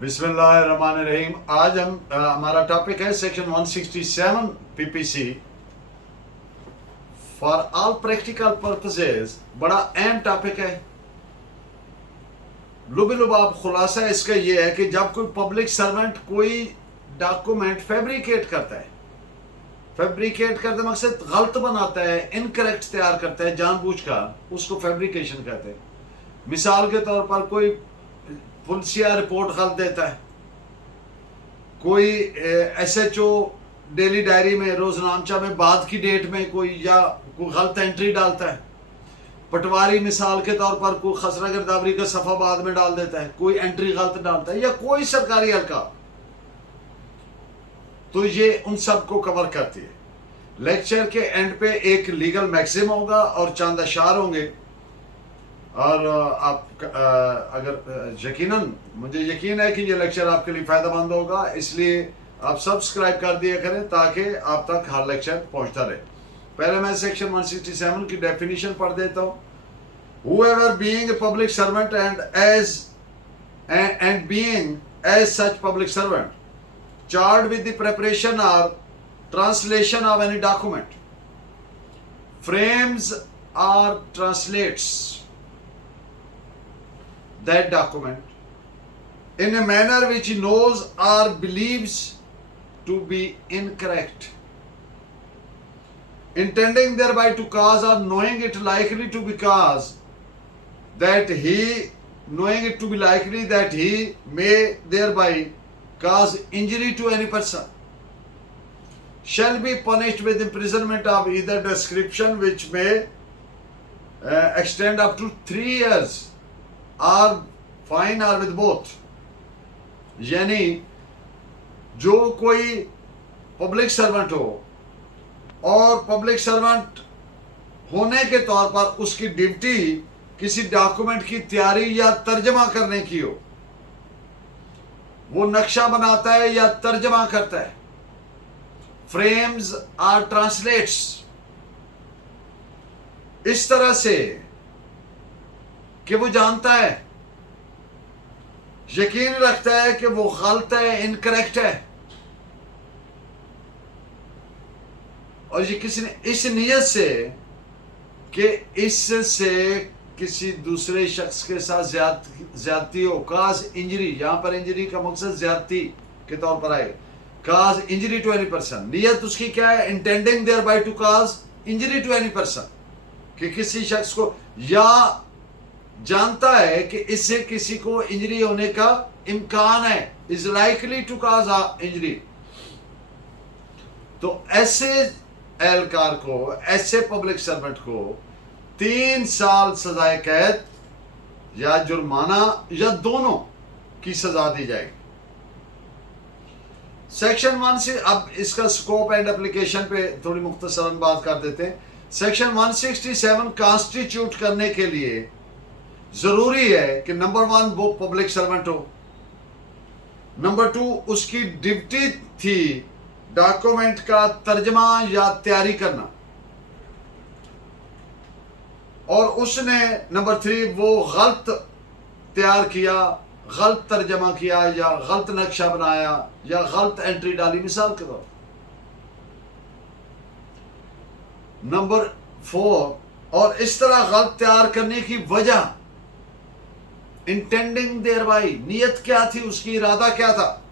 बिस्मिल्लाहिर्रहमानिर्रहीम। आज हम हमारा टॉपिक है section 167 PPC for all practical purposes. बड़ा अहम टॉपिक है। लुब खुलासा इसका यह है कि जब कोई पब्लिक सर्वेंट कोई डॉक्यूमेंट फैब्रिकेट करता है, फैब्रिकेट करते मकसद गलत बनाता है, इनकरेक्ट तैयार करता है जानबूझकर, उसको फैब्रिकेशन कहते हैं। मिसाल के तौर पर कोई पुलिसिया रिपोर्ट गलत देता है, कोई एसएचओ डेली डायरी में रोजनामचा में बाद की डेट में कोई गलत एंट्री डालता है, पटवारी मिसाल के तौर पर कोई खसरा गिरदावरी का सफा बाद में डाल देता है, कोई एंट्री गलत डालता है, या कोई सरकारी हल्का, तो ये उन सब को कवर करती है। लेक्चर के एंड पे एक लीगल मैक्सिम होगा और चंद अशार होंगे। और आप अगर यकीनन, मुझे यकीन है कि ये लेक्चर आपके लिए फ़ायदेमंद होगा, इसलिए आप सब्सक्राइब कर दिया करें ताकि आप तक हर लेक्चर पहुंचता रहे। पहले मैं सेक्शन 167 की डेफिनेशन पढ़ देता हूँ। Whoever being a public servant and being as such public servant charged with the preparation or translation of any document, frames or translates that document in a manner which he knows or believes to be incorrect, intending thereby to cause or knowing it likely to be cause that he may thereby cause injury to any person, shall be punished with imprisonment of either description which may extend up to 3 years और fine और with both. यानी जो कोई public servant हो और public servant होने के तौर पर उसकी ड्यूटी किसी डॉक्यूमेंट की तैयारी या तर्जमा करने की हो, वो नक्शा बनाता है या तर्जमा करता है, फ्रेम्स और ट्रांसलेट्स, इस तरह से कि वो जानता है, यकीन रखता है कि वो गलत है, इनकरेक्ट है, और ये किसी ने इस नियत से कि इससे किसी दूसरे शख्स के साथ ज्यादती हो, काज इंजरी, यहां पर इंजरी का मकसद ज्यादती के तौर पर आएगा, cause injury to any person. नियत उसकी क्या है? Intending thereby to cause injury to any person, कि किसी शख्स को, या जानता है कि इससे किसी को इंजरी होने का इम्कान है, is likely to cause injury. तो ऐसे एहलकार को, ऐसे पब्लिक सर्वेंट को 3 साल सजाए कैद या जुर्माना या दोनों की सजा दी जाएगी। सेक्शन 1 से अब इसका स्कोप एंड एप्लीकेशन पे थोड़ी मुख्तसरन बात कर देते हैं। सेक्शन 167 कॉन्स्टिट्यूट करने के लिए जरूरी है कि नंबर 1 वो पब्लिक सर्वेंट हो, नंबर 2 उसकी ड्यूटी थी डॉक्यूमेंट का तर्जमा या तैयारी करना, और उसने नंबर 3 वो गलत तैयार किया, गलत तर्जमा किया, या गलत नक्शा बनाया, या गलत एंट्री डाली, मिसाल के तौर। नंबर 4, और इस तरह गलत तैयार करने की वजह, इंटेंडिंग देयर बाय, नियत क्या थी उसकी, इरादा क्या था,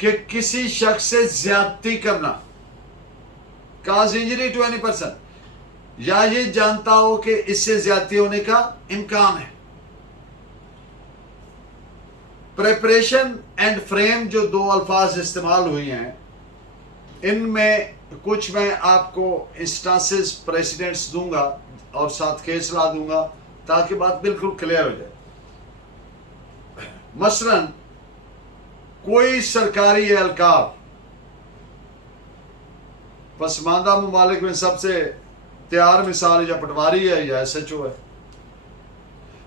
कि किसी शख्स से ज्यादती करना, काज इंजरी टू एनी पर्सन, या ये जानता हो कि इससे ज्यादती होने का इम्कान है। प्रेपरेशन एंड फ्रेम जो 2 अल्फाज इस्तेमाल हुई हैं, इनमें कुछ मैं आपको इंस्टांसेस, प्रेसिडेंट्स दूंगा और साथ केस ला दूंगा ताकि बात बिल्कुल क्लियर हो जाए। मसलन कोई सरकारी एहलकार, पसमानदा ममालिक में सबसे तैयार मिसाल या पटवारी है, या एसएचओ है,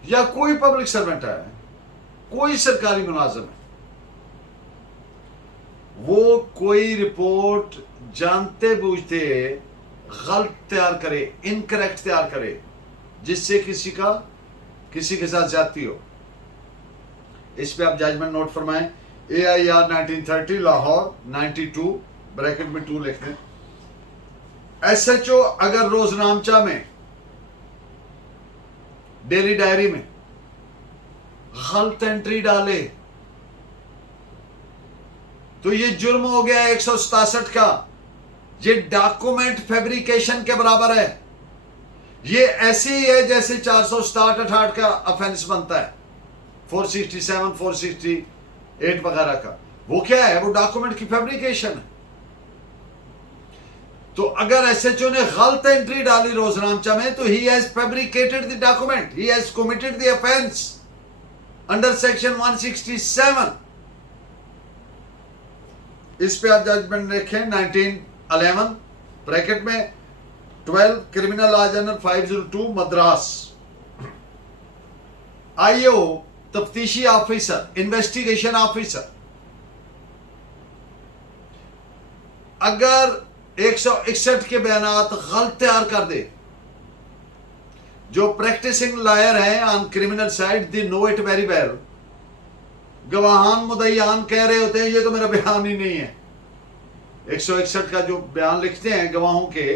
या कोई पब्लिक सर्वेंट है, कोई सरकारी मुलाजिम है, वो कोई रिपोर्ट जानते बूझते गलत तैयार करे, इनकरेक्ट तैयार करे, जिससे किसी के साथ ज्यादती हो, इस पे आप जजमेंट नोट फरमाएं। AIR 1930 लाहौर 92 ब्रैकेट में 2 लिख दें। SHO अगर रोजनामचा में, डेली डायरी में गलत एंट्री डाले तो ये जुर्म हो गया 167 का। ये डॉक्यूमेंट फैब्रिकेशन के बराबर है। ये ऐसे ही है जैसे 467-68 का ऑफेंस बनता है, 467 468 वगैरह का। वो क्या है? वो डॉक्यूमेंट की फैब्रिकेशन है। तो अगर SHO ने गलत एंट्री डाली रोजनामचा में तो he has fabricated the document, he has committed the offence under section 167। इस पे आप जजमेंट देखें 1911 ब्रैकेट में 12 criminal law journal 502 Madras. IO तफ्तीशी ऑफिसर, इन्वेस्टिगेशन ऑफिसर, अगर 161 के बयानात गलत तैयार कर दे, जो प्रैक्टिसिंग लॉयर है on criminal side they know it very well. गवाहान मुदय्यान कह रहे होते हैं ये तो मेरा बयान ही नहीं है। 161 का जो बयान लिखते हैं गवाहों के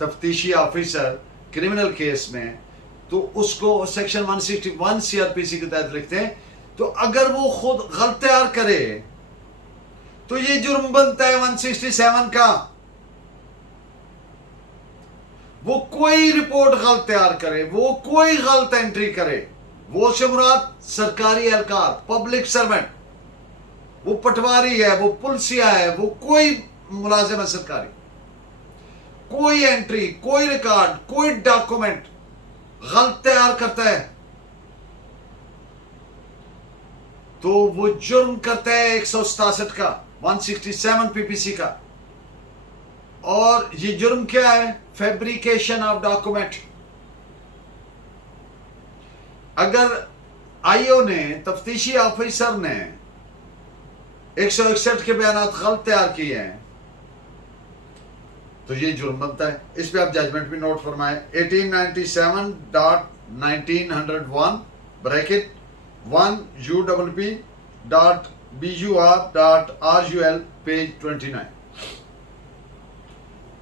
तफ्तीशी ऑफिसर क्रिमिनल केस में, तो उसको सेक्शन 161 CRPC के तहत लिखते हैं। तो अगर वो खुद गलत तैयार करे तो ये जुर्म बनता है 167 का। वो कोई रिपोर्ट गलत तैयार करे, वो कोई गलत एंट्री करे, वो से मुराद सरकारी एहलकार, पब्लिक सर्वेंट, वो पटवारी है, वो पुलिसिया है, वो कोई मुलाजिम है सरकारी, कोई एंट्री, कोई रिकॉर्ड, कोई डॉक्यूमेंट गलत तैयार करता है तो वो जुर्म करता है 167 का, 167 PPC का। और ये जुर्म क्या है? Fabrication of document. अगर IO ने, तफ्तीशी ऑफिसर ने 161 के बयानात गलत तैयार किए हैं तो ये जुर्म बनता है। इस पे आप जजमेंट भी नोट फरमाएं। 1897.1901 bracket 1UPP.BUR.RUL page 29।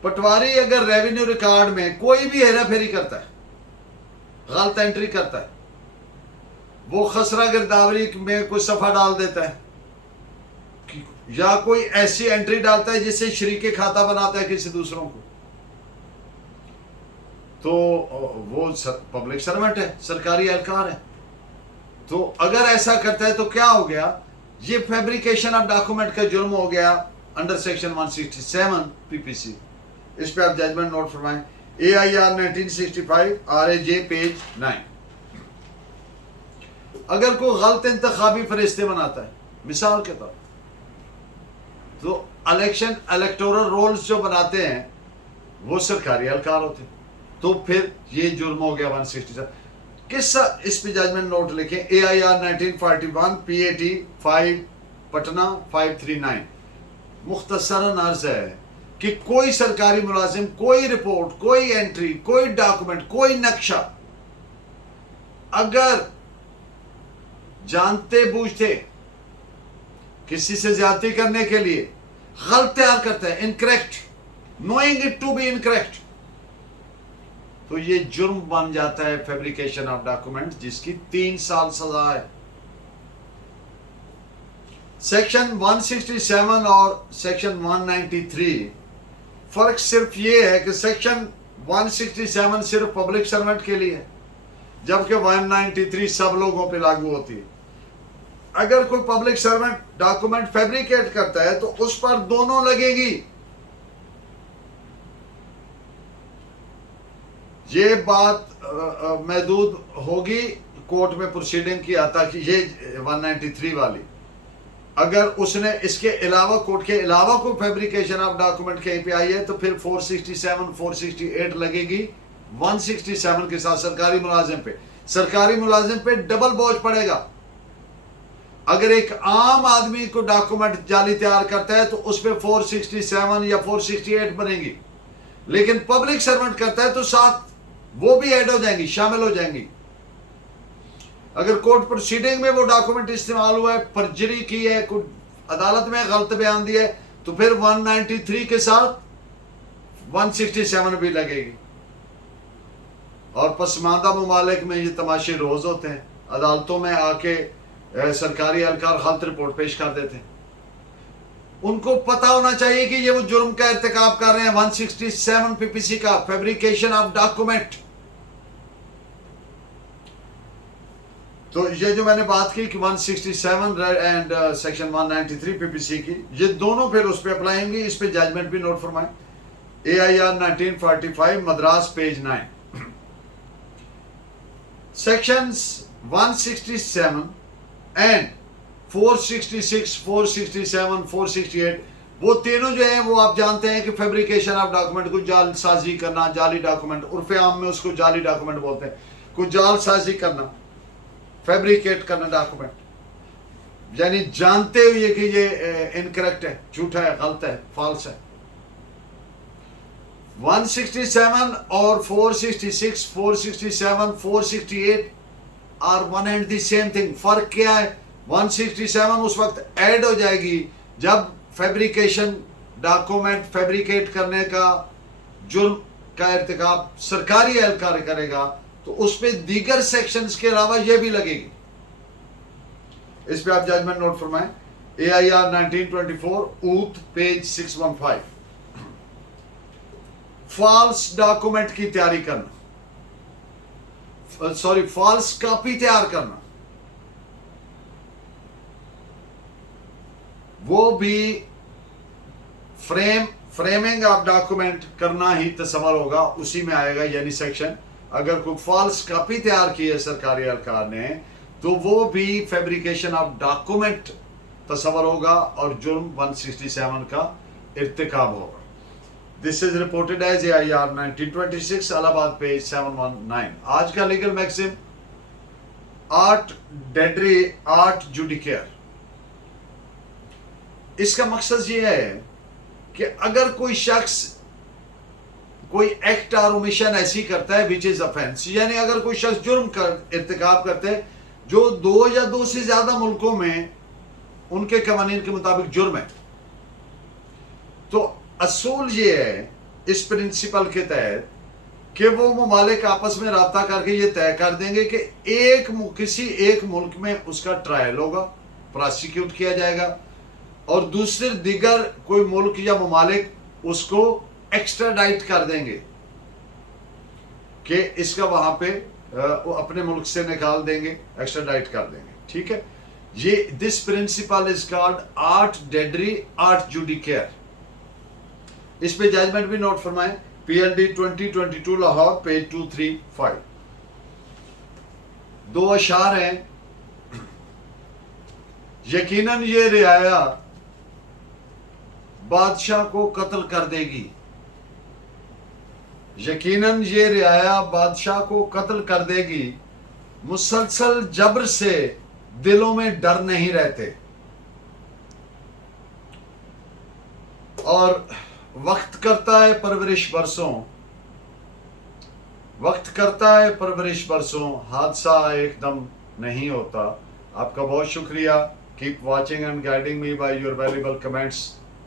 पटवारी अगर रेवेन्यू रिकॉर्ड में कोई भी हेरा फेरी करता है, गलत एंट्री करता है, वो खसरा गिरदावरी में कोई सफा डाल देता है या कोई ऐसी एंट्री डालता है जिससे शरीके खाता बनाता है किसी दूसरों को, तो वो पब्लिक सर्वेंट है, सरकारी एहलकार है। तो अगर ऐसा करता है तो क्या हो गया? ये फैब्रिकेशन ऑफ डॉक्यूमेंट का जुर्म हो गया अंडर सेक्शन 167 PPC। इस पे आप जजमेंट नोट फरमाएं। AIR 1965 RAJ page 9। अगर कोई गलत इंतखाबी फरिश्ते बनाता है, मिसाल के तौर तो इलेक्शन इलेक्टोरल रोल्स जो बनाते हैं वो सरकारी एहलकार होते हैं, तो फिर ये जुर्म हो गया 167। किस्सा इस पे जजमेंट नोट लिखें। AIR 1941 PAT 5 Patna 539। मुख्तसरन अर्ज है कि कोई सरकारी मुलाजिम कोई रिपोर्ट, कोई एंट्री, कोई डॉक्यूमेंट, कोई नक्शा अगर जानते बूझते किसी से ज्यादती करने के लिए गलत तैयार करता है, incorrect, knowing it to be incorrect, तो ये जुर्म बन जाता है फैब्रिकेशन ऑफ डॉक्यूमेंट, जिसकी 3 साल सजा है। सेक्शन 167 और सेक्शन 193 फर्क सिर्फ ये है कि सेक्शन 167 सिर्फ पब्लिक सर्वेंट के लिए है, जबकि 193 सब लोगों पे लागू होती है। अगर कोई पब्लिक सर्वेंट डॉक्यूमेंट फैब्रिकेट करता है तो उस पर दोनों लगेगी। ये बात महदूद होगी कोर्ट में प्रोसीडिंग की आता कि ये 193 वाली, अगर उसने इसके अलावा कोर्ट के अलावा कोई फैब्रिकेशन ऑफ डॉक्यूमेंट कहीं पे आई है तो फिर 467 468 लगेगी 167 के साथ सरकारी मुलाजिम पे। सरकारी मुलाजिम पे डबल बोझ पड़ेगा। अगर एक आम आदमी को डॉक्यूमेंट जाली तैयार करता है तो उस पर 467 या 468 बनेगी, लेकिन पब्लिक सर्वेंट करता है तो साथ वो भी ऐड हो जाएंगी, शामिल हो जाएंगी। अगर कोर्ट प्रोसीडिंग में वो डॉक्यूमेंट इस्तेमाल हुआ है, परजरी की है, कोई अदालत में गलत बयान दिया है, तो फिर 193 के साथ 167 भी लगेगी। और पसमानदा ममालिक में ये तमाशे रोज होते हैं, अदालतों में आके सरकारी एहलकार गलत रिपोर्ट पेश कर देते हैं। उनको पता होना चाहिए कि ये वो जुर्म का इर्तिकाब कर रहे हैं। 167 पीपीसी का फैब्रिकेशन ऑफ डॉक्यूमेंट। तो ये जो मैंने बात की कि 167 एंड सेक्शन 193 पीपीसी की, ये दोनों फिर उस पर अप्लाई होंगी। इस पे जजमेंट भी नोट फरमाएं। AIR 1945 Madras page 9। Sections 167 and 466, 467, 468 वो तीनों जो है वो आप जानते हैं कि फैब्रिकेशन ऑफ डॉक्यूमेंट, कुछ जालसाजी करना, जाली डॉक्यूमेंट, उर्फे आम में उसको जाली डॉक्यूमेंट बोलते हैं। कुछ जालसाजी करना, फैब्रिकेट करना डॉक्यूमेंट, यानी जानते हुए कि ये इनकरेक्ट है, झूठा है, गलत है, फॉल्स है। 167 और 466, 467, 468 are one and the same thing. फर्क क्या है? 167 उस वक्त ऐड हो जाएगी जब फैब्रिकेशन डॉक्यूमेंट फैब्रिकेट करने का जुर्म का इर्तिकाब सरकारी एहलकार करेगा, तो उस पे दीगर सेक्शंस के अलावा यह भी लगेगी। इस पे आप जजमेंट नोट फरमाएं। AIR 1924 ऊत पेज 615। फॉल्स डॉक्यूमेंट की तैयारी करना, सॉरी फॉल्स कॉपी तैयार करना, वो भी फ्रेमिंग ऑफ डॉक्यूमेंट करना ही तस्वर होगा, उसी में आएगा। यानी सेक्शन, अगर कोई फॉल्स कॉपी तैयार की है सरकारी एहलकार ने, तो वो भी फैब्रिकेशन ऑफ डॉक्यूमेंट तस्वर होगा और जुर्म 167 का इर्तिकाब होगा। This is reported as AIR 1926 Allahabad page 719। आज का लीगल मैक्सिम आर्ट डेड्री आर्ट जुडिकेयर। इसका मकसद ये है कि अगर कोई शख्स कोई एक्ट और ओमिशन ऐसी करता है विच इज ऑफेंस, यानी अगर कोई शख्स जुर्म का इर्तिकाब करते हैं जो 2 या 2 से ज्यादा मुल्कों में उनके कवानीन के मुताबिक जुर्म है, तो असूल ये है इस प्रिंसिपल के तहत कि वो ममालिक आपस में राब्ता करके ये तय कर देंगे कि किसी एक मुल्क में उसका ट्रायल होगा, प्रोसिक्यूट किया जाएगा, और दूसरे दिगर कोई मुल्क या ममालिक उसको एक्स्ट्राडाइट कर देंगे कि इसका वहां पे वो अपने मुल्क से निकाल देंगे, एक्स्ट्राडाइट कर देंगे। ठीक है, ये दिस प्रिंसिपल इज कॉल्ड आर्ट डेड्री आर्ट जुडिकेयर। इस पे जजमेंट भी नोट फरमाएं। PLD 2022 Lahore page 235। 2 अशार हैं। यकीनन ये रियाया बादशाह को कत्ल कर देगी। यकीनन ये रियाया बादशाह को कत्ल कर देगी। मुसलसल जबर से दिलों में डर नहीं रहते, और वक्त करता है परवरिश बरसों, वक्त करता है परवरिश बरसों, हादसा एकदम नहीं होता। आपका बहुत शुक्रिया। Keep watching and guiding me by your valuable comments.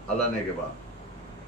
Allah ने के बाद।